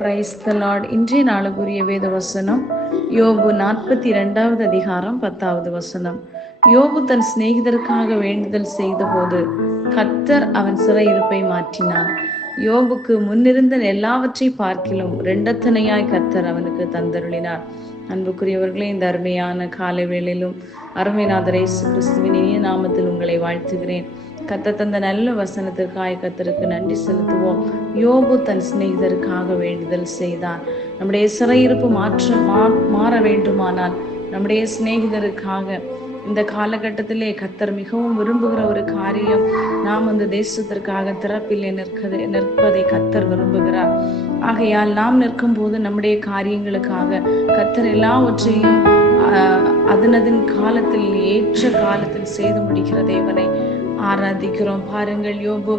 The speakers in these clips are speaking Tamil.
Praise the Lord. இன்றைய நாளுக்குரிய வேத வசனம் யோபு 42வது அதிகாரம் 10வது வசனம். யோபு தன் சிநேகிதருக்காக வேண்டுதல் செய்த போது கர்த்தர் அவன் சிறையிருப்பை மாற்றினார். யோபுக்கு முன்னிருந்த எல்லாவற்றை பார்க்கிலும் இரண்டத்தனையாய் கர்த்தர் அவனுக்கு தந்தருளினார். அன்புக்குரியவர்களே, இந்த அருமையான காலை வேளையிலும் அருமைநாதர் இயேசு கிறிஸ்துவின் இனிய நாமத்தில் உங்களை வாழ்த்துகிறேன். கர்த்தர் தந்த நல்ல வசனத்திற்காக கர்த்தருக்கு நன்றி செலுத்துவோம். யோபு தன் சிநேகிதருக்காக வேண்டுதல் செய்தான். நம்முடைய சிறையிருப்பு மாற வேண்டுமானால் நம்முடைய சிநேகிதருக்காக இந்த காலகட்டத்திலே கர்த்தர் மிகவும் விரும்புகிற ஒரு காரியம், நாம் அந்த தேசத்திற்காக திறப்பிலே நிற்பதை கர்த்தர் விரும்புகிறார். ஆகையால் நாம் நிற்கும் போது நம்முடைய காரியங்களுக்காக கர்த்தர் எல்லாவற்றையும் அதனதின் காலத்தில் ஏற்ற காலத்தில் செய்து முடிக்கிற தேவனை ஆராதிக்கிறோம். பாருங்கள், யோபு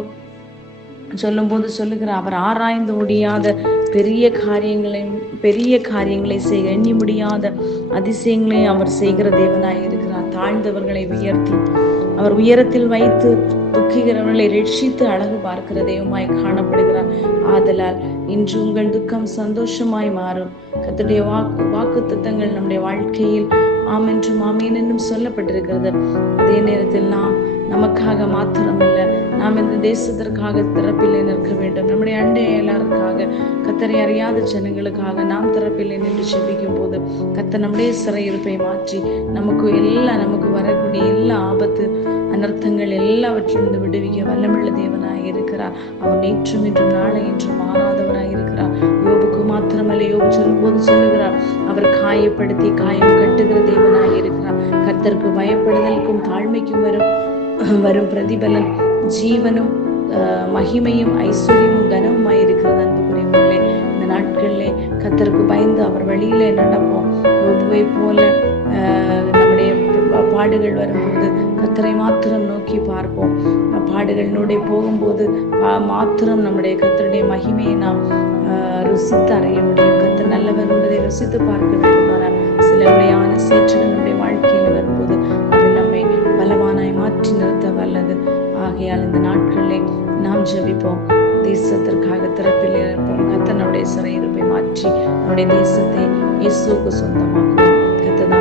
சொல்லும் போது சொல்லுகிறார், அவர் ஆராய்ந்து முடியாத பெரிய காரியங்களை செய்ய எண்ணி முடியாத அதிசயங்களையும் அவர் செய்கிற தேவனாய் இருக்கிறார். தாழ்ந்தவர்களை உயர்த்தி அவர் உயரத்தில் வைத்து துக்கிக்கிறவர்களை ரட்சித்து அழகு பார்க்கிற தெய்வமாய் காணப்படுகிறார். ஆதலால் இன்று உங்கள் துக்கம் சந்தோஷமாய் மாறும். கர்த்தருடைய வாக்கு தத்தங்கள் நம்முடைய வாழ்க்கையில் ஆம் என்றும் ஆமேன் என்றும் சொல்லப்பட்டிருக்கிறது. அதே நேரத்தில் நாம் நமக்காக மாத்திரமல்ல, நாம் இந்த தேசத்திற்காக திறப்பிலே நிற்க வேண்டும். நம்முடைய அண்டையலாருக்காக, கர்த்தரை அறியாத ஜனங்களுக்காக நாம் திறப்பிலே நின்று ஜெபிக்கும் போது கர்த்தர் நம்முடைய சிறையிருப்பை மாற்றி நமக்கு வரக்கூடிய எல்லா ஆபத்து அனர்த்தங்கள் எல்லாவற்றிலிருந்து விடுவிக்க வல்லமுள்ள தேவனாய் இருக்கிறார். அவர் நேற்றும் இன்றும் நாளை என்றும் மாறாதவராய் இருக்கிறார். யோபுக்கு மாத்திரமல்ல, யோபு சொல்லும் போது சொல்லுகிறார், அவர் காயப்படுத்தி காயம் கட்டுகிற தேவனாய் இருக்கிறார். கர்த்தருக்கு பயப்படுதலுக்கும் தாழ்மைக்கும் வரும் பிரதிபலன் ஜீவனும் மகிமையும் ஐஸ்வர்யமும் கனமுமாய் இருக்கிறது. அன்புக்குரியவர்களே, இந்த நாட்களிலே கர்த்தருக்கு பயந்து அவர் வழியிலே நடப்போம். யோபுவை போல நம்முடைய பாடுகள் வரும்போது கர்த்தரை மாத்திரம் நோக்கி பார்ப்போம். பாடுகளினுடைய போகும்போது மாத்திரம் நம்முடைய கர்த்தருடைய மகிமையை நாம் ருசித்து அறிய முடியும். கர்த்தர் நல்லவர் என்பதை ருசித்து பார்க்க வேண்டுமானால் சில நிலையான சேற்றுகள் நம்முடைய வாழ்க்கையில் வரும்போது அது நம்மை பலவானாய் மாற்றி நிறுத்த வல்லது. ஆகையால் இந்த நாட்களிலே நாம் ஜெபிப்போம். தேசத்திற்காக திறப்பில் இருப்போம். கர்த்தர் நம்முடைய சிறையிருப்பை மாற்றி நம்முடைய தேசத்தை இயேசுவுக்கு சொந்தமாக்குவோம். கர்த்தர்